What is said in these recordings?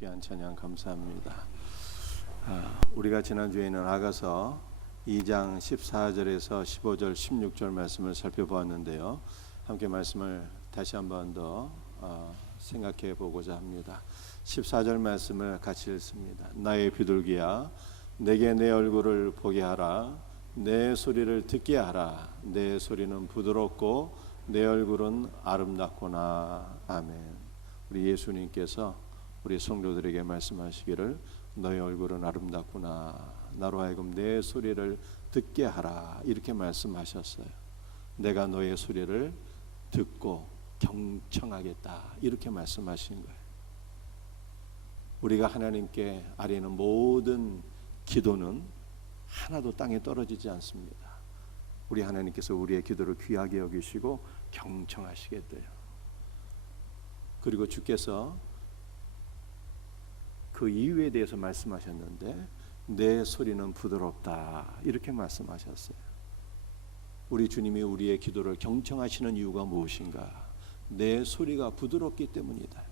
귀한 찬양 감사합니다. 우리가 지난주에는 아가서 2장 14절에서 15절 16절 말씀을 살펴보았는데요. 함께 말씀을 다시 한 번 더 생각해 보고자 합니다. 14절 말씀을 같이 읽습니다. 나의 비둘기야, 내게 내 얼굴을 보게 하라. 내 소리를 듣게 하라. 내 소리는 부드럽고 내 얼굴은 아름답구나. 아멘. 우리 예수님께서 우리 성도들에게 말씀하시기를 너의 얼굴은 아름답구나. 나로 하여금 내 소리를 듣게 하라. 이렇게 말씀하셨어요. 내가 너의 소리를 듣고 경청하겠다. 이렇게 말씀하신 거예요. 우리가 하나님께 아뢰는 모든 기도는 하나도 땅에 떨어지지 않습니다. 우리 하나님께서 우리의 기도를 귀하게 여기시고 경청하시겠대요. 그리고 주께서 그 이유에 대해서 말씀하셨는데 내 소리는 부드럽다 이렇게 말씀하셨어요. 우리 주님이 우리의 기도를 경청하시는 이유가 무엇인가? 내 소리가 부드럽기 때문이다.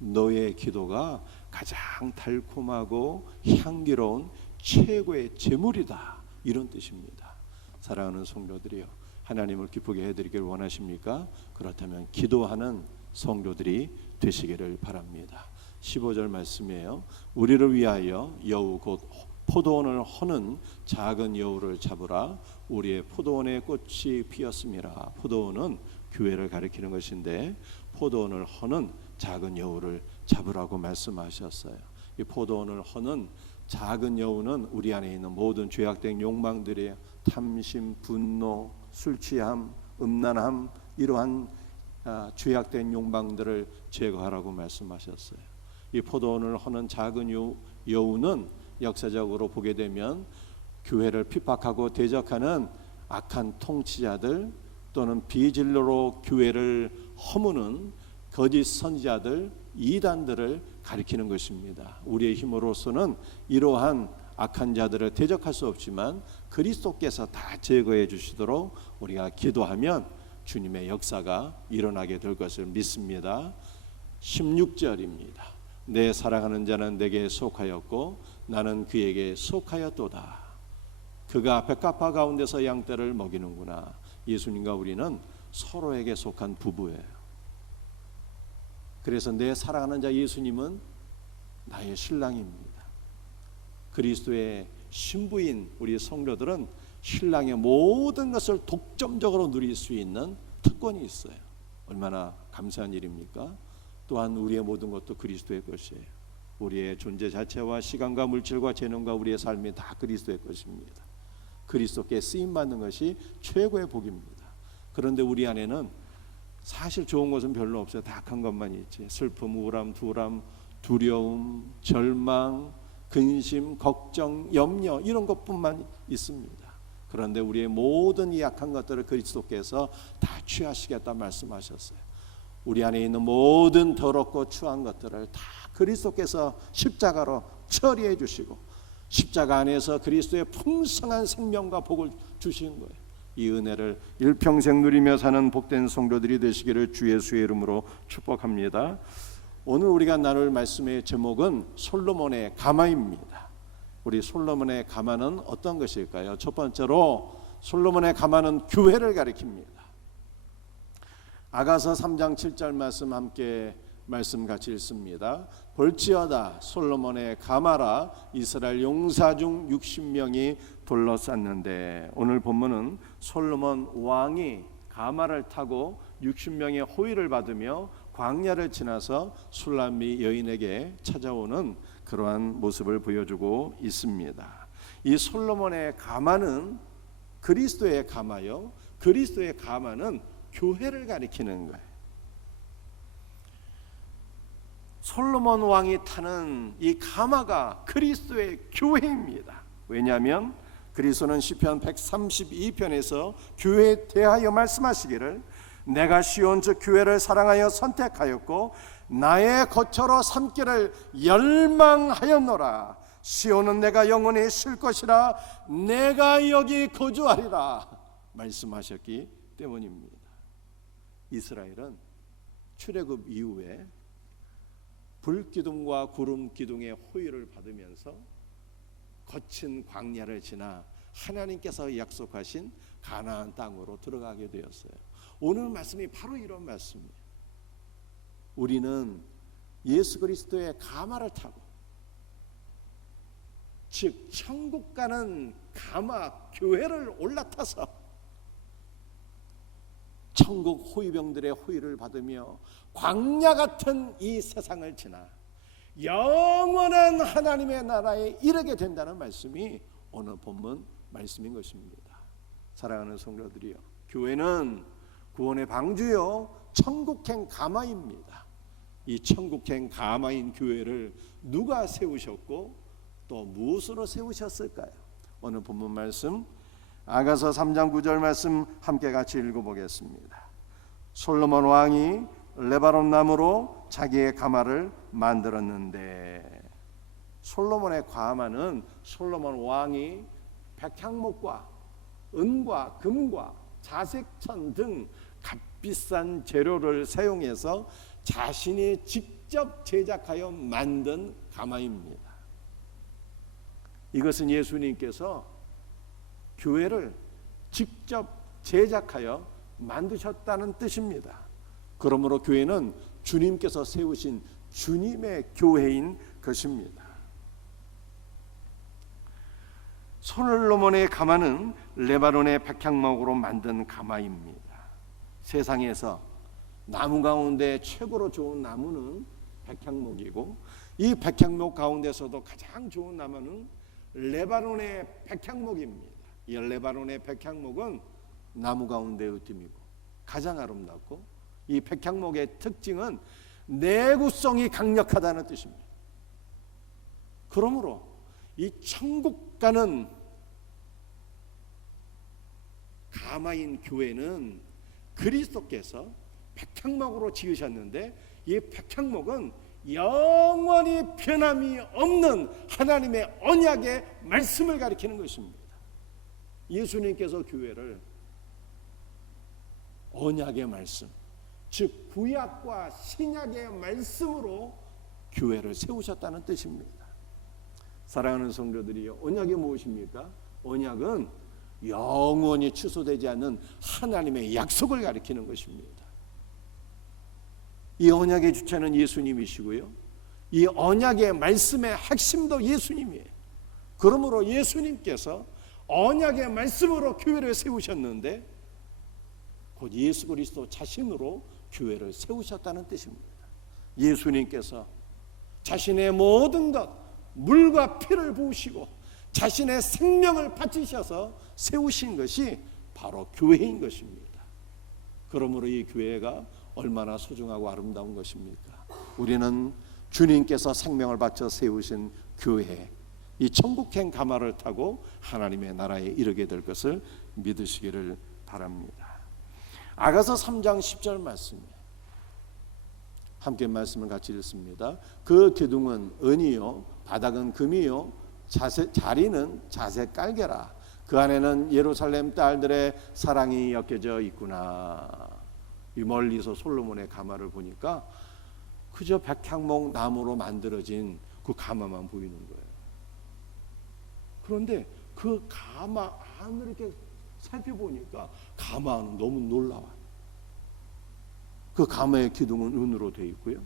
너의 기도가 가장 달콤하고 향기로운 최고의 제물이다. 이런 뜻입니다. 사랑하는 성도들이요, 하나님을 기쁘게 해드리길 원하십니까? 그렇다면 기도하는 성도들이 되시기를 바랍니다. 15절 말씀이에요. 우리를 위하여 여우 곧 포도원을 허는 작은 여우를 잡으라. 우리의 포도원에 꽃이 피었음이라. 포도원은 교회를 가리키는 것인데 포도원을 허는 작은 여우를 잡으라고 말씀하셨어요. 이 포도원을 허는 작은 여우는 우리 안에 있는 모든 죄악된 욕망들이에요. 탐심, 분노, 술 취함, 음란함, 이러한 죄악된 욕망들을 제거하라고 말씀하셨어요. 이 포도원을 허는 작은 여우는 역사적으로 보게 되면 교회를 핍박하고 대적하는 악한 통치자들 또는 비진리로 교회를 허무는 거짓 선지자들, 이단들을 가리키는 것입니다. 우리의 힘으로서는 이러한 악한 자들을 대적할 수 없지만 그리스도께서 다 제거해 주시도록 우리가 기도하면 주님의 역사가 일어나게 될 것을 믿습니다. 16절입니다. 내 사랑하는 자는 내게 속하였고 나는 그에게 속하였도다. 그가 백합화 가운데서 양떼를 먹이는구나. 예수님과 우리는 서로에게 속한 부부예요. 그래서 내 사랑하는 자 예수님은 나의 신랑입니다. 그리스도의 신부인 우리 성도들은 신랑의 모든 것을 독점적으로 누릴 수 있는 특권이 있어요. 얼마나 감사한 일입니까? 또한 우리의 모든 것도 그리스도의 것이에요. 우리의 존재 자체와 시간과 물질과 재능과 우리의 삶이 다 그리스도의 것입니다. 그리스도께 쓰임받는 것이 최고의 복입니다. 그런데 우리 안에는 사실 좋은 것은 별로 없어요. 다 악한 것만 있지. 슬픔, 우울함, 두려움, 절망, 근심, 걱정, 염려 이런 것뿐만 있습니다. 그런데 우리의 모든 이 악한 것들을 그리스도께서 다 취하시겠다 말씀하셨어요. 우리 안에 있는 모든 더럽고 추한 것들을 다 그리스도께서 십자가로 처리해 주시고 십자가 안에서 그리스도의 풍성한 생명과 복을 주신 거예요. 이 은혜를 일평생 누리며 사는 복된 성도들이 되시기를 주 예수의 이름으로 축복합니다. 오늘 우리가 나눌 말씀의 제목은 솔로몬의 가마입니다. 우리 솔로몬의 가마는 어떤 것일까요? 첫 번째로 솔로몬의 가마는 교회를 가리킵니다. 아가서 3장 7절 말씀 함께 말씀 같이 읽습니다. 볼지어다 솔로몬의 가마라 이스라엘 용사 중 60명이 둘러쌌는데, 오늘 본문은 솔로몬 왕이 가마를 타고 60명의 호위를 받으며 광야를 지나서 술람미 여인에게 찾아오는 그러한 모습을 보여주고 있습니다. 이 솔로몬의 가마는 그리스도의 가마요, 그리스도의 가마는 교회를 가리키는 거예요. 솔로몬 왕이 타는 이 가마가 그리스도의 교회입니다. 왜냐하면 그리스도는 시편 132편에서 교회에 대하여 말씀하시기를 내가 시온 즉 교회를 사랑하여 선택하였고 나의 거처로 삼기를 열망하였노라. 시온은 내가 영원히 쉴 것이라 내가 여기 거주하리라 말씀하셨기 때문입니다. 이스라엘은 출애굽 이후에 불기둥과 구름기둥의 호의를 받으면서 거친 광야를 지나 하나님께서 약속하신 가나안 땅으로 들어가게 되었어요. 오늘 말씀이 바로 이런 말씀이에요. 우리는 예수 그리스도의 가마를 타고, 즉 천국 가는 가마 교회를 올라타서 천국 호위병들의 호의를 받으며 광야 같은 이 세상을 지나 영원한 하나님의 나라에 이르게 된다는 말씀이 오늘 본문 말씀인 것입니다. 사랑하는 성도들이여, 교회는 구원의 방주요 천국행 가마입니다. 이 천국행 가마인 교회를 누가 세우셨고 또 무엇으로 세우셨을까요? 오늘 본문 말씀 아가서 3장 9절 말씀 함께 같이 읽어보겠습니다. 솔로몬 왕이 레바논 나무로 자기의 가마를 만들었는데, 솔로몬의 가마는 솔로몬 왕이 백향목과 은과 금과 자색천 등 값비싼 재료를 사용해서 자신이 직접 제작하여 만든 가마입니다. 이것은 예수님께서 교회를 직접 제작하여 만드셨다는 뜻입니다. 그러므로 교회는 주님께서 세우신 주님의 교회인 것입니다. 솔로몬의 가마는 레바논의 백향목으로 만든 가마입니다. 세상에서 나무 가운데 최고로 좋은 나무는 백향목이고, 이 백향목 가운데서도 가장 좋은 나무는 레바논의 백향목입니다. 이 레바논의 백향목은 나무 가운데의 틈이고 가장 아름답고, 이 백향목의 특징은 내구성이 강력하다는 뜻입니다. 그러므로 이 천국 가는 가마인 교회는 그리스도께서 백향목으로 지으셨는데, 이 백향목은 영원히 변함이 없는 하나님의 언약의 말씀을 가리키는 것입니다. 예수님께서 교회를 언약의 말씀, 즉 구약과 신약의 말씀으로 교회를 세우셨다는 뜻입니다. 사랑하는 성도들이요, 언약이 무엇입니까? 언약은 영원히 취소되지 않는 하나님의 약속을 가리키는 것입니다. 이 언약의 주체는 예수님이시고요, 이 언약의 말씀의 핵심도 예수님이에요. 그러므로 예수님께서 언약의 말씀으로 교회를 세우셨는데, 곧 예수 그리스도 자신으로 교회를 세우셨다는 뜻입니다. 예수님께서 자신의 모든 것, 물과 피를 부으시고 자신의 생명을 바치셔서 세우신 것이 바로 교회인 것입니다. 그러므로 이 교회가 얼마나 소중하고 아름다운 것입니까? 우리는 주님께서 생명을 바쳐 세우신 교회, 이 천국행 가마를 타고 하나님의 나라에 이르게 될 것을 믿으시기를 바랍니다. 아가서 3장 10절 말씀이에요. 함께 말씀을 같이 읽습니다. 그 기둥은 은이요 바닥은 금이요 자리는 자색 깔개라. 그 안에는 예루살렘 딸들의 사랑이 엮여져 있구나. 이 멀리서 솔로몬의 가마를 보니까 그저 백향목 나무로 만들어진 그 가마만 보이는 거예요. 그런데 그 가마 안을 이렇게 살펴보니까 가마 안은 너무 놀라워요. 그 가마의 기둥은 은으로 되어 있고요,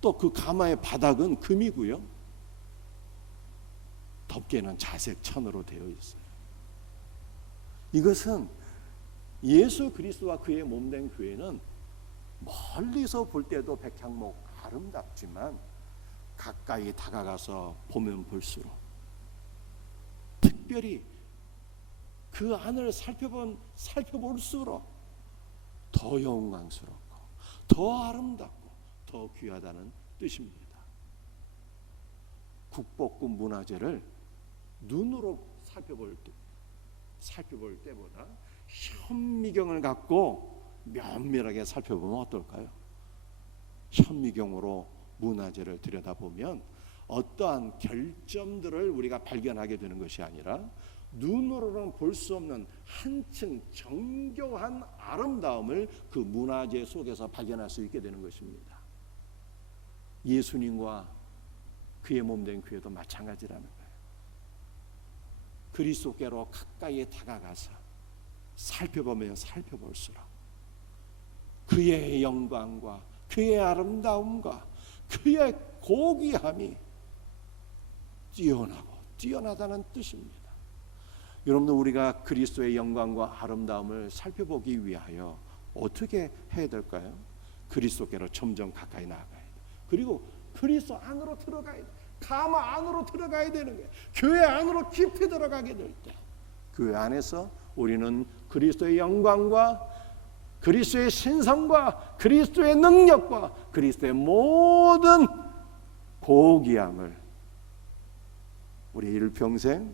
또 그 가마의 바닥은 금이고요, 덮개는 자색 천으로 되어 있어요. 이것은 예수 그리스도와 그의 몸된 교회는 멀리서 볼 때도 백향목 아름답지만 가까이 다가가서 보면 볼수록, 특별히 그 안을 살펴볼수록 더 영광스럽고 더 아름답고 더 귀하다는 뜻입니다. 국복군 문화재를 눈으로 살펴볼 때보다 현미경을 갖고 면밀하게 살펴보면 어떨까요? 현미경으로 문화재를 들여다보면 어떠한 결점들을 우리가 발견하게 되는 것이 아니라 눈으로는 볼 수 없는 한층 정교한 아름다움을 그 문화재 속에서 발견할 수 있게 되는 것입니다. 예수님과 그의 몸된 교회도 마찬가지라는 거예요. 그리스도께로 가까이 다가가서 살펴보면 살펴볼수록 그의 영광과 그의 아름다움과 그의 고귀함이 뛰어나고 뛰어나다는 뜻입니다. 여러분들, 우리가 그리스도의 영광과 아름다움을 살펴보기 위하여 어떻게 해야 될까요? 그리스도께로 점점 가까이 나아가야 돼요. 그리고 그리스도 안으로 들어가야 돼요. 가마 안으로 들어가야 되는 거예요. 교회 안으로 깊이 들어가게 될 때 교회 안에서 우리는 그리스도의 영광과 그리스도의 신성과 그리스도의 능력과 그리스도의 모든 고귀함을 우리 일평생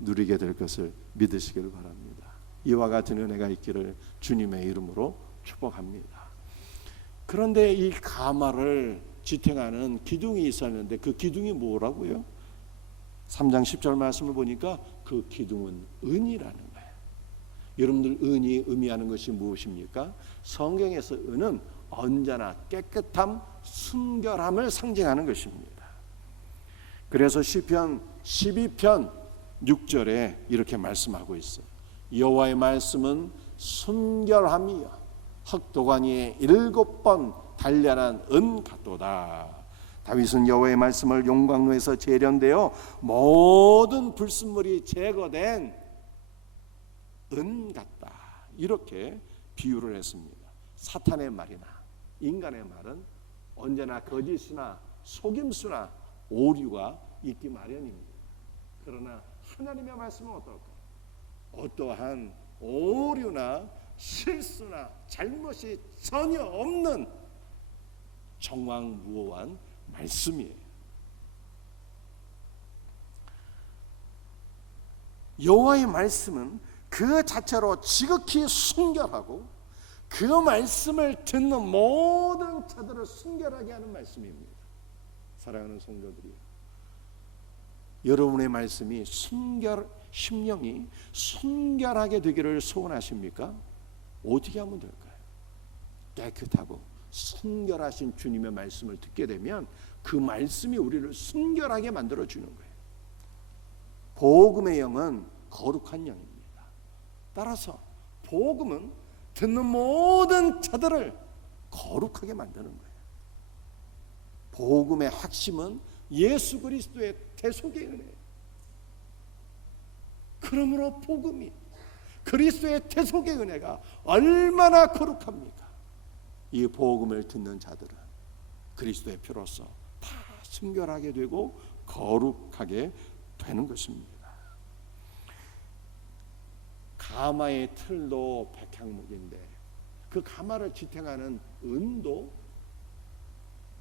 누리게 될 것을 믿으시기를 바랍니다. 이와 같은 은혜가 있기를 주님의 이름으로 축복합니다. 그런데 이 가마를 지탱하는 기둥이 있었는데 그 기둥이 뭐라고요? 3장 10절 말씀을 보니까 그 기둥은 은이라는 거예요. 여러분들, 은이 의미하는 것이 무엇입니까? 성경에서 은은 언제나 깨끗함, 순결함을 상징하는 것입니다. 그래서 시편 12편 6절에 이렇게 말씀하고 있어요. 여호와의 말씀은 순결함이요 흑도가니에 7번 단련한 은 같도다. 다윗은 여호와의 말씀을 용광로에서 재련되어 모든 불순물이 제거된 은 같다, 이렇게 비유를 했습니다. 사탄의 말이나 인간의 말은 언제나 거짓이나 속임수나 오류가 있기 마련입니다. 그러나 하나님의 말씀은 어떨까? 어떠한 오류나 실수나 잘못이 전혀 없는 정황무오한 말씀이에요. 여호와의 말씀은 그 자체로 지극히 순결하고 그 말씀을 듣는 모든 자들을 순결하게 하는 말씀입니다. 사랑하는 성도들이요, 여러분의 말씀이 심령이 순결하게 되기를 소원하십니까? 어떻게 하면 될까요? 깨끗하고 순결하신 주님의 말씀을 듣게 되면 그 말씀이 우리를 순결하게 만들어주는 거예요. 복음의 영은 거룩한 영입니다. 따라서 복음은 듣는 모든 자들을 거룩하게 만드는 거예요. 복음의 핵심은 예수 그리스도의 대속의 은혜예요. 그러므로 복음이, 그리스도의 대속의 은혜가 얼마나 거룩합니까? 이 복음을 듣는 자들은 그리스도의 피로써 다 순결하게 되고 거룩하게 되는 것입니다. 가마의 틀도 백향목인데 그 가마를 지탱하는 은도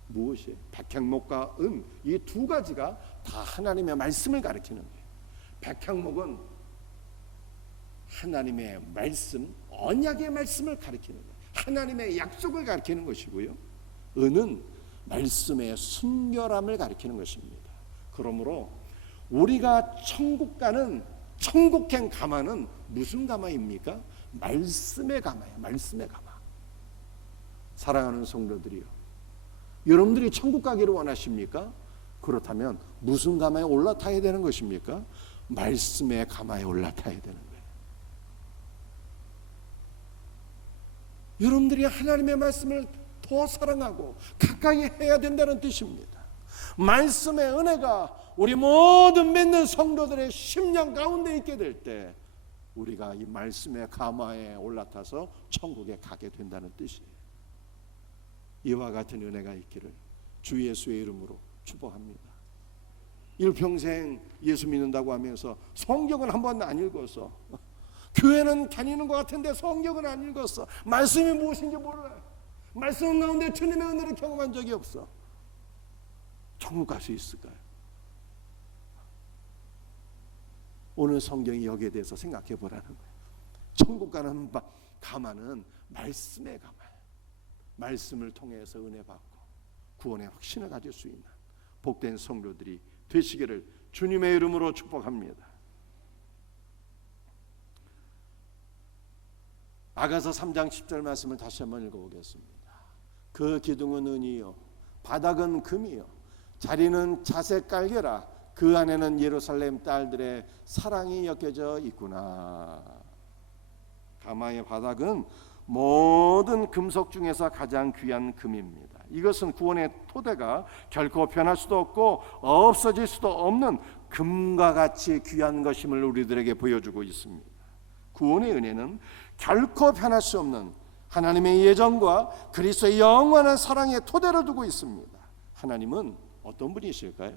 무엇이에요? 백향목과 은, 이 두 가지가 다 하나님의 말씀을 가리키는 거예요. 백향목은 하나님의 말씀, 언약의 말씀을 가리키는 거예요. 하나님의 약속을 가리키는 것이고요, 은은 말씀의 순결함을 가리키는 것입니다. 그러므로 우리가 천국 가는 천국행 가마는 무슨 가마입니까? 말씀의 가마예요. 말씀의 가마. 사랑하는 성도들이요, 여러분들이 천국 가기를 원하십니까? 그렇다면 무슨 가마에 올라타야 되는 것입니까? 말씀의 가마에 올라타야 되는 거예요. 여러분들이 하나님의 말씀을 더 사랑하고 가까이 해야 된다는 뜻입니다. 말씀의 은혜가 우리 모든 믿는 성도들의 심령 가운데 있게 될 때 우리가 이 말씀의 가마에 올라타서 천국에 가게 된다는 뜻이에요. 이와 같은 은혜가 있기를 주 예수의 이름으로 축복합니다. 일평생 예수 믿는다고 하면서 성경은 한 번도 안 읽어서, 교회는 다니는 것 같은데 성경은 안 읽었어, 말씀이 무엇인지 몰라요, 말씀 가운데 주님의 은혜를 경험한 적이 없어, 천국 갈 수 있을까요? 오늘 성경이 여기에 대해서 생각해 보라는 거예요. 천국 가는 가마는 말씀의 가마예요. 말씀을 통해서 은혜 받고 구원의 확신을 가질 수 있는 복된 성도들이 되시기를 주님의 이름으로 축복합니다. 아가서 3장 10절 말씀을 다시 한번 읽어보겠습니다. 그 기둥은 은이요 바닥은 금이요 자리는 자색 깔개라. 그 안에는 예루살렘 딸들의 사랑이 엮여져 있구나. 가마의 바닥은 모든 금속 중에서 가장 귀한 금입니다. 이것은 구원의 토대가 결코 변할 수도 없고 없어질 수도 없는 금과 같이 귀한 것임을 우리들에게 보여주고 있습니다. 구원의 은혜는 결코 변할 수 없는 하나님의 예정과 그리스도의 영원한 사랑의 토대를 두고 있습니다. 하나님은 어떤 분이실까요?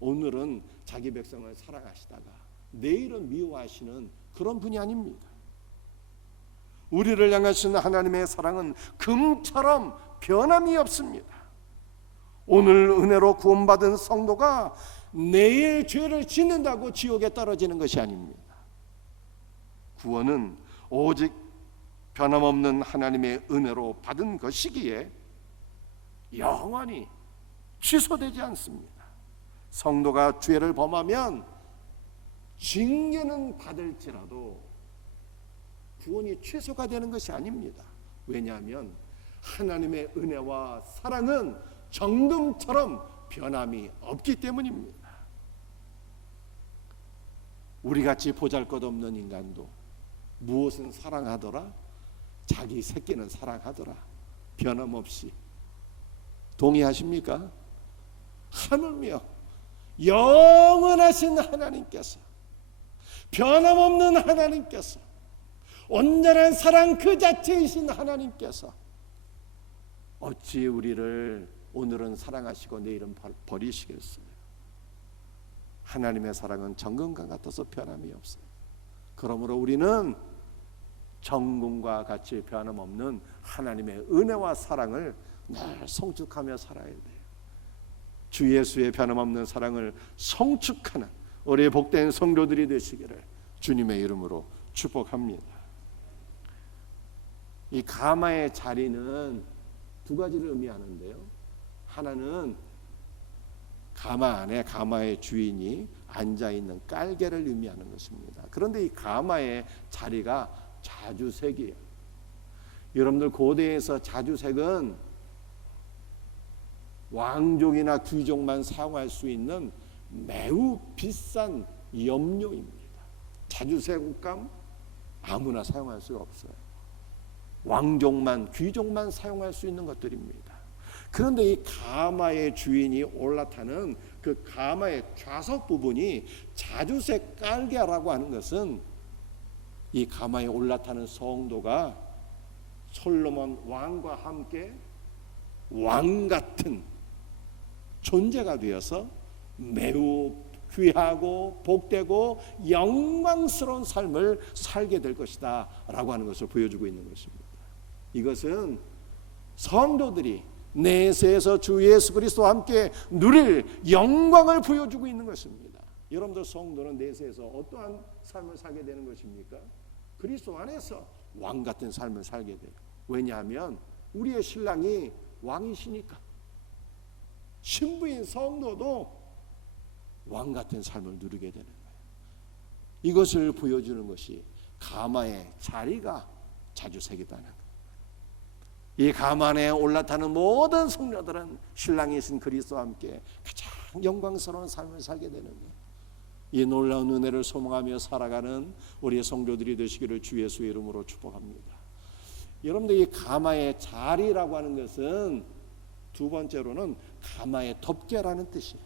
오늘은 자기 백성을 사랑하시다가 내일은 미워하시는 그런 분이 아닙니다. 우리를 향하신 하나님의 사랑은 금처럼 변함이 없습니다. 오늘 은혜로 구원받은 성도가 내일 죄를 짓는다고 지옥에 떨어지는 것이 아닙니다. 구원은 오직 변함없는 하나님의 은혜로 받은 것이기에 영원히 취소되지 않습니다. 성도가 죄를 범하면 징계는 받을지라도 구원이 취소가 되는 것이 아닙니다. 왜냐하면 하나님의 은혜와 사랑은 정금처럼 변함이 없기 때문입니다. 우리같이 보잘것없는 인간도 무엇은 사랑하더라? 자기 새끼는 사랑하더라. 변함없이. 동의하십니까? 하물며 영원하신 하나님께서, 변함없는 하나님께서, 온전한 사랑 그 자체이신 하나님께서 어찌 우리를 오늘은 사랑하시고 내일은 버리시겠어요? 하나님의 사랑은 정금과 같아서 변함이 없어요. 그러므로 우리는 정금과 같이 변함없는 하나님의 은혜와 사랑을 늘 성축하며 살아야 돼요. 주 예수의 변함없는 사랑을 성축하는 우리 복된 성도들이 되시기를 주님의 이름으로 축복합니다. 이 가마의 자리는 두 가지를 의미하는데요. 하나는 가마 안에 가마의 주인이 앉아있는 깔개를 의미하는 것입니다. 그런데 이 가마의 자리가 자주색이에요. 여러분들 고대에서 자주색은 왕족이나 귀족만 사용할 수 있는 매우 비싼 염료입니다. 자주색 옷감 아무나 사용할 수가 없어요. 왕족만, 귀족만 사용할 수 있는 것들입니다. 그런데 이 가마의 주인이 올라타는 그 가마의 좌석 부분이 자주색 깔개라고 하는 것은 이 가마에 올라타는 성도가 솔로몬 왕과 함께 왕 같은 존재가 되어서 매우 귀하고 복되고 영광스러운 삶을 살게 될 것이다 라고 하는 것을 보여주고 있는 것입니다. 이것은 성도들이 내세에서 주 예수 그리스도와 함께 누릴 영광을 보여주고 있는 것입니다. 여러분들 성도는 내세에서 어떠한 삶을 살게 되는 것입니까? 그리스도 안에서 왕 같은 삶을 살게 돼요. 왜냐하면 우리의 신랑이 왕이시니까. 신부인 성도도 왕 같은 삶을 누리게 되는 거예요. 이것을 보여주는 것이 가마의 자리가 자주색이다는 거예요. 이 가만에 올라타는 모든 성도들은 신랑이신 그리스도와 함께 가장 영광스러운 삶을 살게 되는 거예요. 이 놀라운 은혜를 소망하며 살아가는 우리의 성도들이 되시기를 주 예수의 이름으로 축복합니다. 여러분들 이 가마의 자리라고 하는 것은 두 번째로는 가마의 덮개라는 뜻이에요.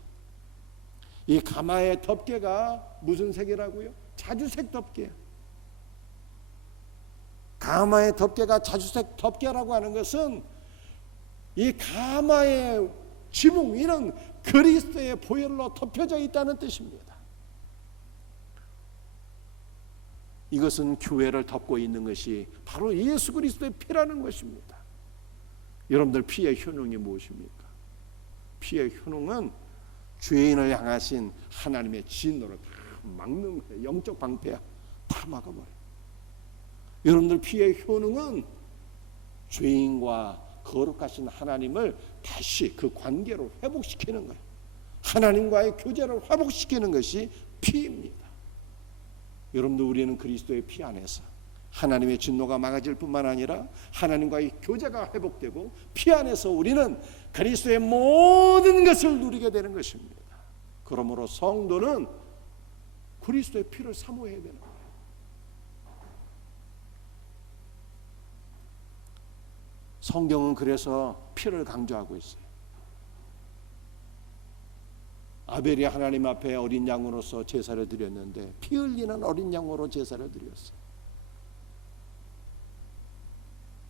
이 가마의 덮개가 무슨 색이라고요? 자주색 덮개예요. 가마의 덮개가 자주색 덮개라고 하는 것은 이 가마의 지붕 위는 그리스도의 보혈로 덮여져 있다는 뜻입니다. 이것은 교회를 덮고 있는 것이 바로 예수 그리스도의 피라는 것입니다. 여러분들 피의 효능이 무엇입니까? 피의 효능은 죄인을 향하신 하나님의 진노를 다 막는 거예요. 영적 방패야. 다 막아버려요. 여러분들 피의 효능은 죄인과 거룩하신 하나님을 다시 그 관계로 회복시키는 거예요. 하나님과의 교제를 회복시키는 것이 피입니다. 여러분들 우리는 그리스도의 피 안에서 하나님의 진노가 막아질 뿐만 아니라 하나님과의 교제가 회복되고 피 안에서 우리는 그리스도의 모든 것을 누리게 되는 것입니다. 그러므로 성도는 그리스도의 피를 사모해야 되는 거예요. 성경은 그래서 피를 강조하고 있어요. 아벨이 하나님 앞에 어린 양으로서 제사를 드렸는데 피 흘리는 어린 양으로 제사를 드렸어요.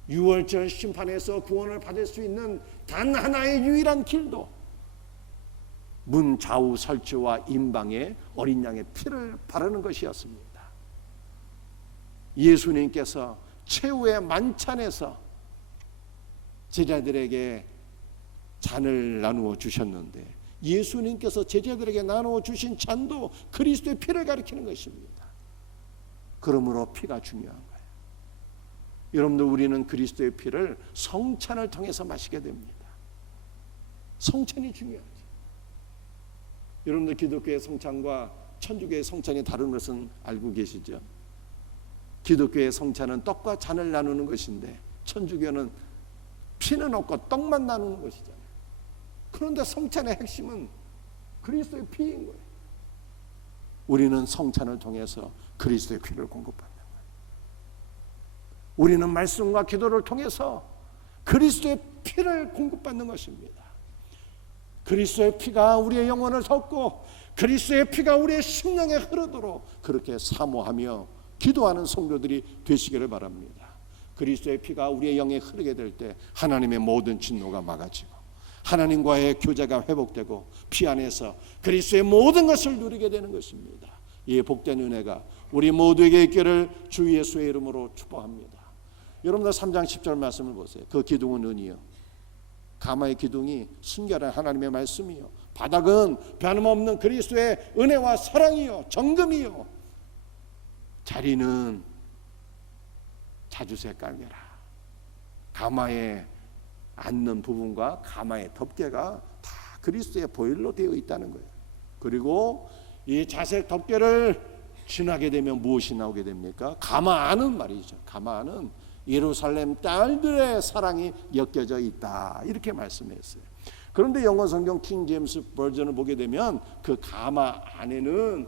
유월절 심판에서 구원을 받을 수 있는 단 하나의 유일한 길도 문 좌우 설주와 임방에 어린 양의 피를 바르는 것이었습니다. 예수님께서 최후의 만찬에서 제자들에게 잔을 나누어 주셨는데 예수님께서 제자들에게 나누어 주신 잔도 그리스도의 피를 가리키는 것입니다. 그러므로 피가 중요한 거예요. 여러분들, 우리는 그리스도의 피를 성찬을 통해서 마시게 됩니다. 성찬이 중요하죠. 여러분들, 기독교의 성찬과 천주교의 성찬이 다른 것은 알고 계시죠? 기독교의 성찬은 떡과 잔을 나누는 것인데 천주교는 피는 없고 떡만 나누는 것이잖아요. 그런데 성찬의 핵심은 그리스도의 피인 거예요. 우리는 성찬을 통해서 그리스도의 피를 공급받는 거예요. 우리는 말씀과 기도를 통해서 그리스도의 피를 공급받는 것입니다. 그리스도의 피가 우리의 영혼을 덮고 그리스도의 피가 우리의 심령에 흐르도록 그렇게 사모하며 기도하는 성도들이 되시기를 바랍니다. 그리스도의 피가 우리의 영에 흐르게 될 때 하나님의 모든 진노가 막아지고 하나님과의 교제가 회복되고 피 안에서 그리스도의 모든 것을 누리게 되는 것입니다. 이 복된 은혜가 우리 모두에게 있기를 주 예수의 이름으로 축복합니다. 여러분들 3장 10절 말씀을 보세요. 그 기둥은 은이요, 가마의 기둥이 순결한 하나님의 말씀이요, 바닥은 변함없는 그리스도의 은혜와 사랑이요, 정금이요, 자리는 자주색 깔개라. 가마에 앉는 부분과 가마의 덮개가 다 그리스도의 보혈로 되어 있다는 거예요. 그리고 이 자색 덮개를 지나게 되면 무엇이 나오게 됩니까? 가마 안은 말이죠. 가마 안은 예루살렘 딸들의 사랑이 엮여져 있다, 이렇게 말씀했어요. 그런데 영어 성경 킹 제임스 버전을 보게 되면 그 가마 안에는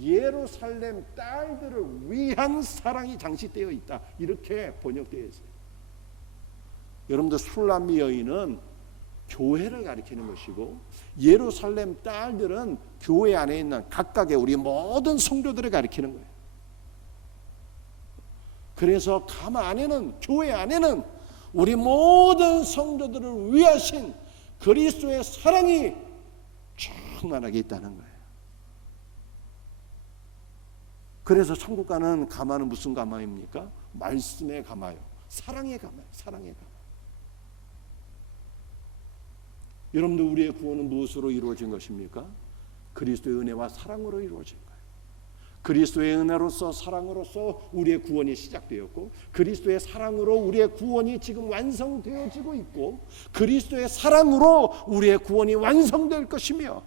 예루살렘 딸들을 위한 사랑이 장식되어 있다, 이렇게 번역되어 있어요. 여러분들, 술람미 여인은 교회를 가리키는 것이고 예루살렘 딸들은 교회 안에 있는 각각의 우리 모든 성도들을 가리키는 거예요. 그래서 가마 안에는, 교회 안에는 우리 모든 성도들을 위하신 그리스도의 사랑이 충만하게 있다는 거예요. 그래서 천국 가는 가마는 무슨 가마입니까? 말씀의 가마요, 사랑의 가마요, 사랑의 가마. 여러분들, 우리의 구원은 무엇으로 이루어진 것입니까? 그리스도의 은혜와 사랑으로 이루어진 거예요. 그리스도의 은혜로서, 사랑으로서 우리의 구원이 시작되었고 그리스도의 사랑으로 우리의 구원이 지금 완성되어지고 있고 그리스도의 사랑으로 우리의 구원이 완성될 것이며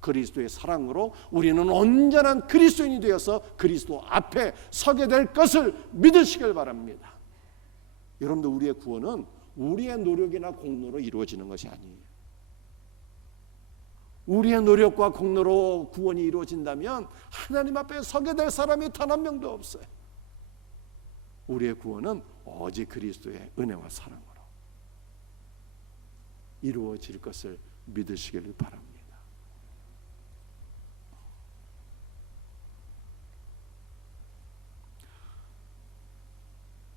그리스도의 사랑으로 우리는 온전한 그리스도인이 되어서 그리스도 앞에 서게 될 것을 믿으시길 바랍니다. 여러분들, 우리의 구원은 우리의 노력이나 공로로 이루어지는 것이 아니에요. 우리의 노력과 공로로 구원이 이루어진다면 하나님 앞에 서게 될 사람이 단 한 명도 없어요. 우리의 구원은 오직 그리스도의 은혜와 사랑으로 이루어질 것을 믿으시기를 바랍니다.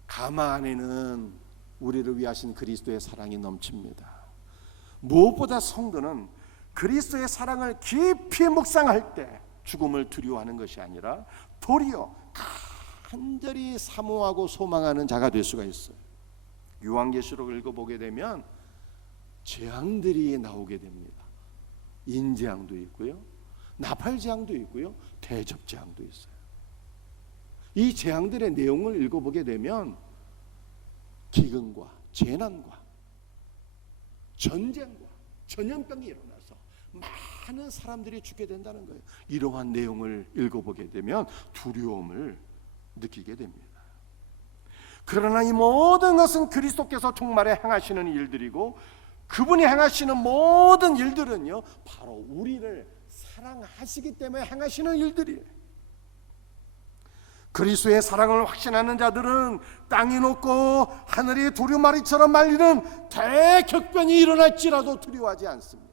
가마 안에는 우리를 위하신 그리스도의 사랑이 넘칩니다. 무엇보다 성도는 그리스도의 사랑을 깊이 묵상할 때 죽음을 두려워하는 것이 아니라 도리어 간절히 사모하고 소망하는 자가 될 수가 있어요. 요한계시록을 읽어보게 되면 재앙들이 나오게 됩니다. 인재앙도 있고요, 나팔재앙도 있고요, 대접재앙도 있어요. 이 재앙들의 내용을 읽어보게 되면 기근과 재난과 전쟁과 전염병이 일어나서 많은 사람들이 죽게 된다는 거예요. 이러한 내용을 읽어보게 되면 두려움을 느끼게 됩니다. 그러나 이 모든 것은 그리스도께서 종말에 행하시는 일들이고, 그분이 행하시는 모든 일들은요 바로 우리를 사랑하시기 때문에 행하시는 일들이에요. 그리스도의 사랑을 확신하는 자들은 땅이 높고 하늘이 두루마리처럼 말리는 대격변이 일어날지라도 두려워하지 않습니다.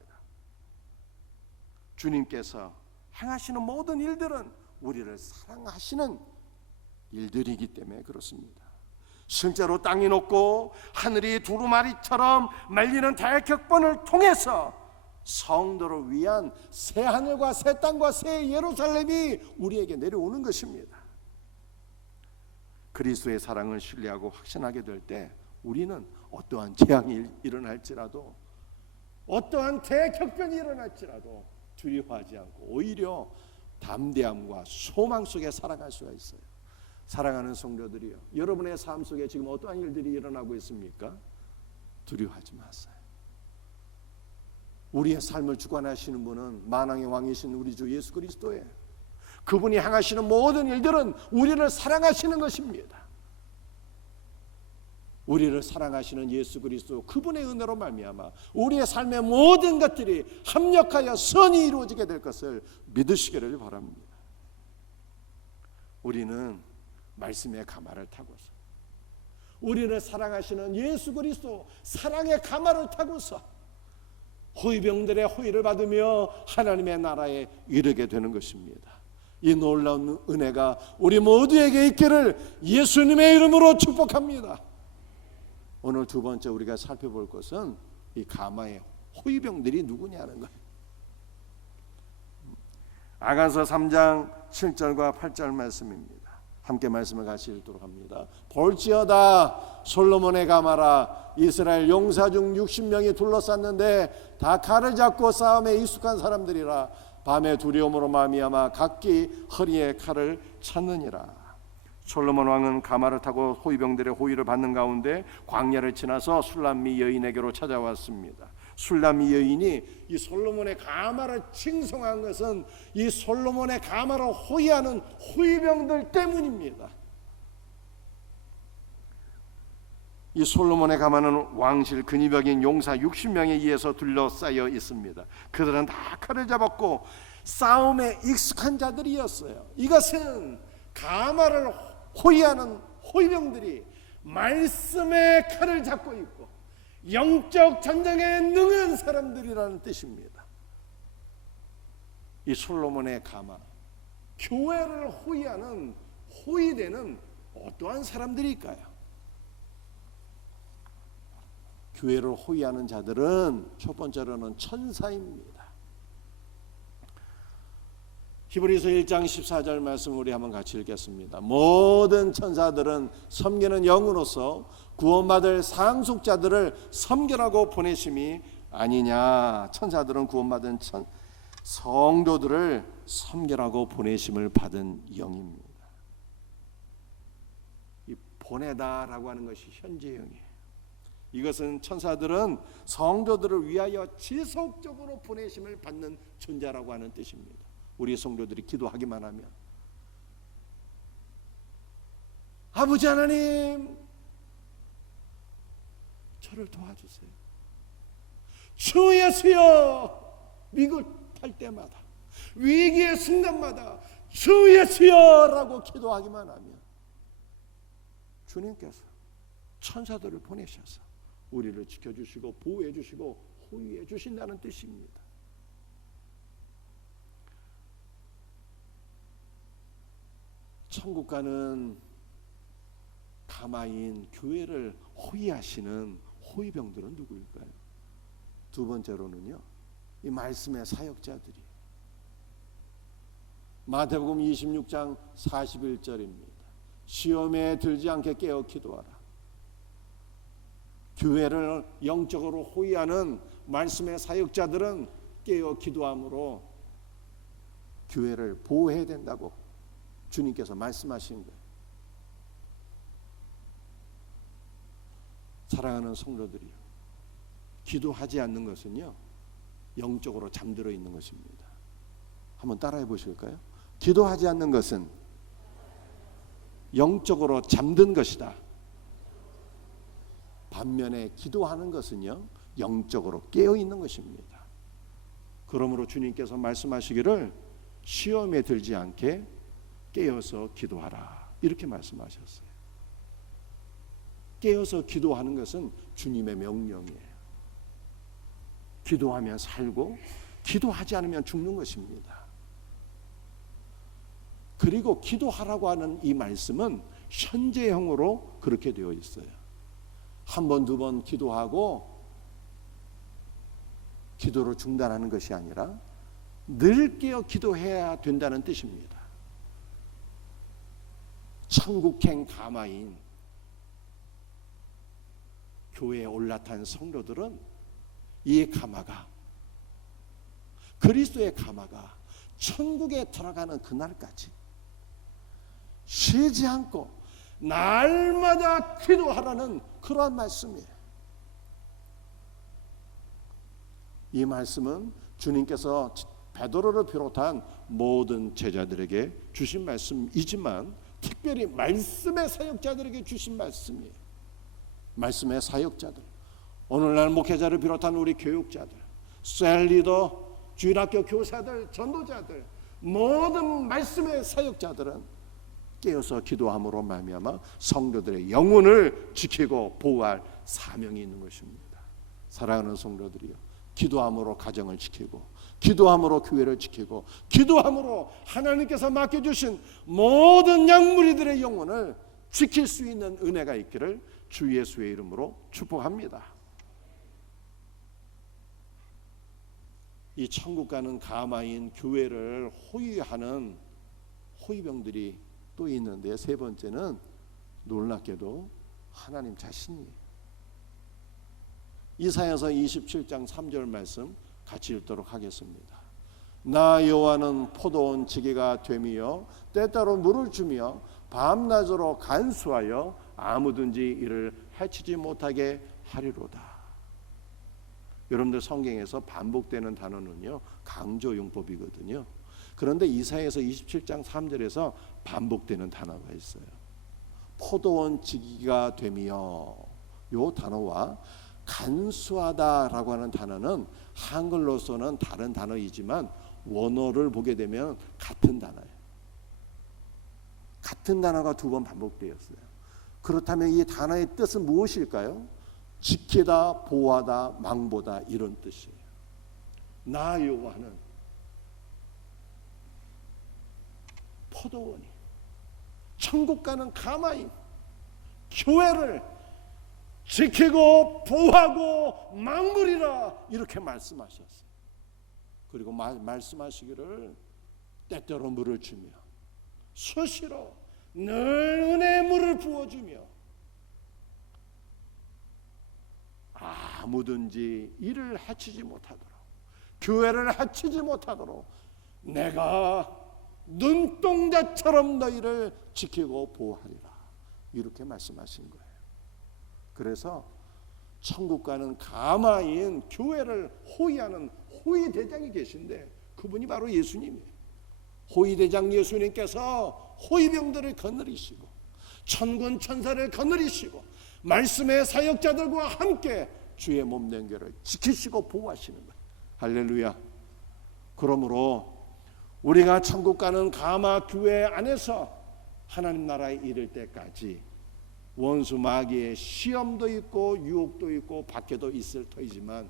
주님께서 행하시는 모든 일들은 우리를 사랑하시는 일들이기 때문에 그렇습니다. 실제로 땅이 높고 하늘이 두루마리처럼 말리는 대격변을 통해서 성도를 위한 새 하늘과 새 땅과 새 예루살렘이 우리에게 내려오는 것입니다. 그리스도의 사랑을 신뢰하고 확신하게 될 때 우리는 어떠한 재앙이 일어날지라도, 어떠한 대격변이 일어날지라도 두려워하지 않고 오히려 담대함과 소망 속에 살아갈 수가 있어요. 사랑하는 성도들이요, 여러분의 삶 속에 지금 어떠한 일들이 일어나고 있습니까? 두려워하지 마세요. 우리의 삶을 주관하시는 분은 만왕의 왕이신 우리 주 예수 그리스도예요. 그분이 행하시는 모든 일들은 우리를 사랑하시는 것입니다. 우리를 사랑하시는 예수 그리스도, 그분의 은혜로 말미암아 우리의 삶의 모든 것들이 합력하여 선이 이루어지게 될 것을 믿으시기를 바랍니다. 우리는 말씀의 가마를 타고서, 우리를 사랑하시는 예수 그리스도 사랑의 가마를 타고서 호위병들의 호위를 받으며 하나님의 나라에 이르게 되는 것입니다. 이 놀라운 은혜가 우리 모두에게 있기를 예수님의 이름으로 축복합니다. 오늘 두 번째 우리가 살펴볼 것은 이 가마의 호위병들이 누구냐는 거예요. 아가서 3장 7절과 8절 말씀입니다. 함께 말씀을 같이 읽도록 합니다. 볼지어다 솔로몬의 가마라, 이스라엘 용사 중 60명이 둘러쌌는데 다 칼을 잡고 싸움에 익숙한 사람들이라. 밤에 두려움으로 말미암아 각기 허리에 칼을 찾느니라. 솔로몬 왕은 가마를 타고 호위병들의 호위를 받는 가운데 광야를 지나서 술람미 여인에게로 찾아왔습니다. 술람미 여인이 이 솔로몬의 가마를 칭송한 것은 이 솔로몬의 가마를 호위하는 호위병들 때문입니다. 이 솔로몬의 가마는 왕실 근위벽인 용사 60명에 의해서 둘러싸여 있습니다. 그들은 다 칼을 잡았고 싸움에 익숙한 자들이었어요. 이것은 가마를 호위하는 호위병들이 말씀의 칼을 잡고 있고 영적 전쟁에 능한 사람들이라는 뜻입니다. 이 솔로몬의 가마, 교회를 호위하는 호위되는 어떠한 사람들일까요? 교회를 호위하는 자들은 첫 번째로는 천사입니다. 히브리서 1장 14절 말씀 우리 한번 같이 읽겠습니다. 모든 천사들은 섬기는 영으로서 구원받을 상속자들을 섬기라고 보내심이 아니냐. 천사들은 구원받은 성도들을 섬기라고 보내심을 받은 영입니다. 이 보내다라고 하는 것이 현재형이에요. 이것은 천사들은 성도들을 위하여 지속적으로 보내심을 받는 존재라고 하는 뜻입니다. 우리 성도들이 기도하기만 하면 아버지 하나님 저를 도와주세요. 주 예수여, 위급할 때마다 위기의 순간마다 주 예수여라고 기도하기만 하면 주님께서 천사들을 보내셔서 우리를 지켜주시고 보호해 주시고 호위해 주신다는 뜻입니다. 천국 가는 가마인 교회를 호위하시는 호위병들은 누구일까요? 두 번째로는요, 이 말씀의 사역자들이. 마태복음 26장 41절입니다. 시험에 들지 않게 깨어 기도하라. 교회를 영적으로 호위하는 말씀의 사역자들은 깨어 기도함으로 교회를 보호해야 된다고 주님께서 말씀하신 거예요. 사랑하는 성도들이요, 기도하지 않는 것은요 영적으로 잠들어 있는 것입니다. 한번 따라해 보실까요? 기도하지 않는 것은 영적으로 잠든 것이다. 반면에 기도하는 것은요, 영적으로 깨어 있는 것입니다. 그러므로 주님께서 말씀하시기를 시험에 들지 않게 깨어서 기도하라, 이렇게 말씀하셨어요. 깨어서 기도하는 것은 주님의 명령이에요. 기도하면 살고 기도하지 않으면 죽는 것입니다. 그리고 기도하라고 하는 이 말씀은 현재형으로 그렇게 되어 있어요. 한 번, 두 번 기도하고 기도를 중단하는 것이 아니라 늘 깨어 기도해야 된다는 뜻입니다. 천국행 가마인 교회에 올라탄 성도들은 이 가마가, 그리스도의 가마가 천국에 들어가는 그날까지 쉬지 않고 날마다 기도하라는 그러한 말씀이에요. 이 말씀은 주님께서 베드로를 비롯한 모든 제자들에게 주신 말씀이지만 특별히 말씀의 사역자들에게 주신 말씀이에요. 말씀의 사역자들, 오늘날 목회자를 비롯한 우리 교육자들, 셀리더, 주일학교 교사들, 전도자들, 모든 말씀의 사역자들은 깨어서 기도함으로 말미암아 성도들의 영혼을 지키고 보호할 사명이 있는 것입니다. 사랑하는 성도들이요, 기도함으로 가정을 지키고, 기도함으로 교회를 지키고, 기도함으로 하나님께서 맡겨주신 모든 양무리들의 영혼을 지킬 수 있는 은혜가 있기를 주 예수의 이름으로 축복합니다. 이 천국 가는 가마인 교회를 호위하는 호위병들이 또 있는데, 세 번째는 놀랍게도 하나님 자신이에요. 이사야서 27장 3절 말씀 같이 읽도록 하겠습니다. 나 여호와는 포도원 지기가 되며 때때로 물을 주며 밤낮으로 간수하여 아무든지 이를 해치지 못하게 하리로다. 여러분들 성경에서 반복되는 단어는요, 강조용법이거든요. 그런데 이사야서 27장 3절에서 반복되는 단어가 있어요. 포도원 지기가 되며, 요 단어와 간수하다라고 하는 단어는 한글로서는 다른 단어이지만 원어를 보게 되면 같은 단어예요. 같은 단어가 두 번 반복되었어요. 그렇다면 이 단어의 뜻은 무엇일까요? 지키다, 보호하다, 망보다, 이런 뜻이에요. 나 여호와는 포도원이, 천국 가는 가마인 교회를 지키고 보호하고 망물이라, 이렇게 말씀하셨어요. 그리고 말씀하시기를 때때로 물을 주며 수시로 늘 은혜의 물을 부어주며 아무든지 이를 해치지 못하도록, 교회를 해치지 못하도록 내가 눈동자처럼 너희를 지키고 보호하리라, 이렇게 말씀하신 거예요. 그래서 천국 가는 가마인 교회를 호위하는 호위대장이 계신데 그분이 바로 예수님이에요. 호위대장 예수님께서 호위병들을 거느리시고 천군 천사를 거느리시고 말씀의 사역자들과 함께 주의 몸 댕결을 지키시고 보호하시는 거예요. 할렐루야. 그러므로 우리가 천국 가는 가마 교회 안에서 하나님 나라에 이를 때까지 원수 마귀의 시험도 있고 유혹도 있고 밖에도 있을 터이지만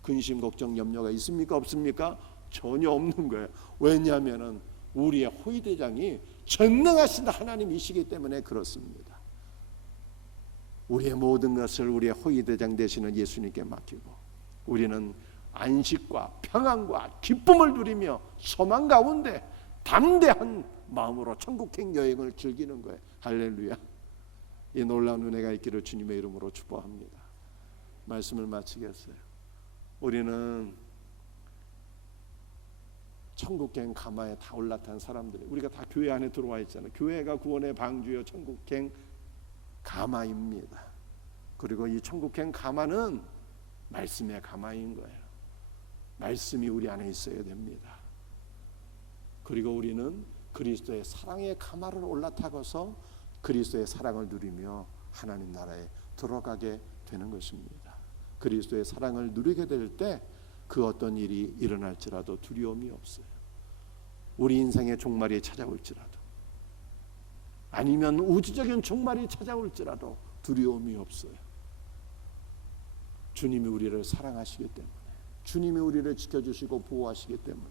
근심 걱정 염려가 있습니까? 없습니까? 전혀 없는 거예요. 왜냐하면 우리의 호위대장이 전능하신 하나님이시기 때문에 그렇습니다. 우리의 모든 것을 우리의 호위대장 되시는 예수님께 맡기고 우리는 안식과 평안과 기쁨을 누리며 소망 가운데 담대한 마음으로 천국행 여행을 즐기는 거예요. 할렐루야. 이 놀라운 은혜가 있기를 주님의 이름으로 축복합니다. 말씀을 마치겠어요. 우리는 천국행 가마에 다 올라탄 사람들이, 우리가 다 교회 안에 들어와 있잖아요. 교회가 구원의 방주요 천국행 가마입니다. 그리고 이 천국행 가마는 말씀의 가마인 거예요. 말씀이 우리 안에 있어야 됩니다. 그리고 우리는 그리스도의 사랑의 가마를 올라타고서 그리스도의 사랑을 누리며 하나님 나라에 들어가게 되는 것입니다. 그리스도의 사랑을 누리게 될 때 그 어떤 일이 일어날지라도 두려움이 없어요. 우리 인생의 종말이 찾아올지라도, 아니면 우주적인 종말이 찾아올지라도 두려움이 없어요. 주님이 우리를 사랑하시기 때문에, 주님이 우리를 지켜주시고 보호하시기 때문에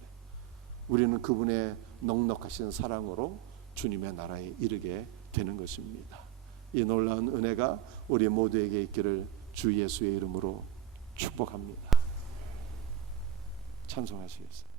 우리는 그분의 넉넉하신 사랑으로 주님의 나라에 이르게 되는 것입니다. 이 놀라운 은혜가 우리 모두에게 있기를 주 예수의 이름으로 축복합니다. 찬송하시겠습니다.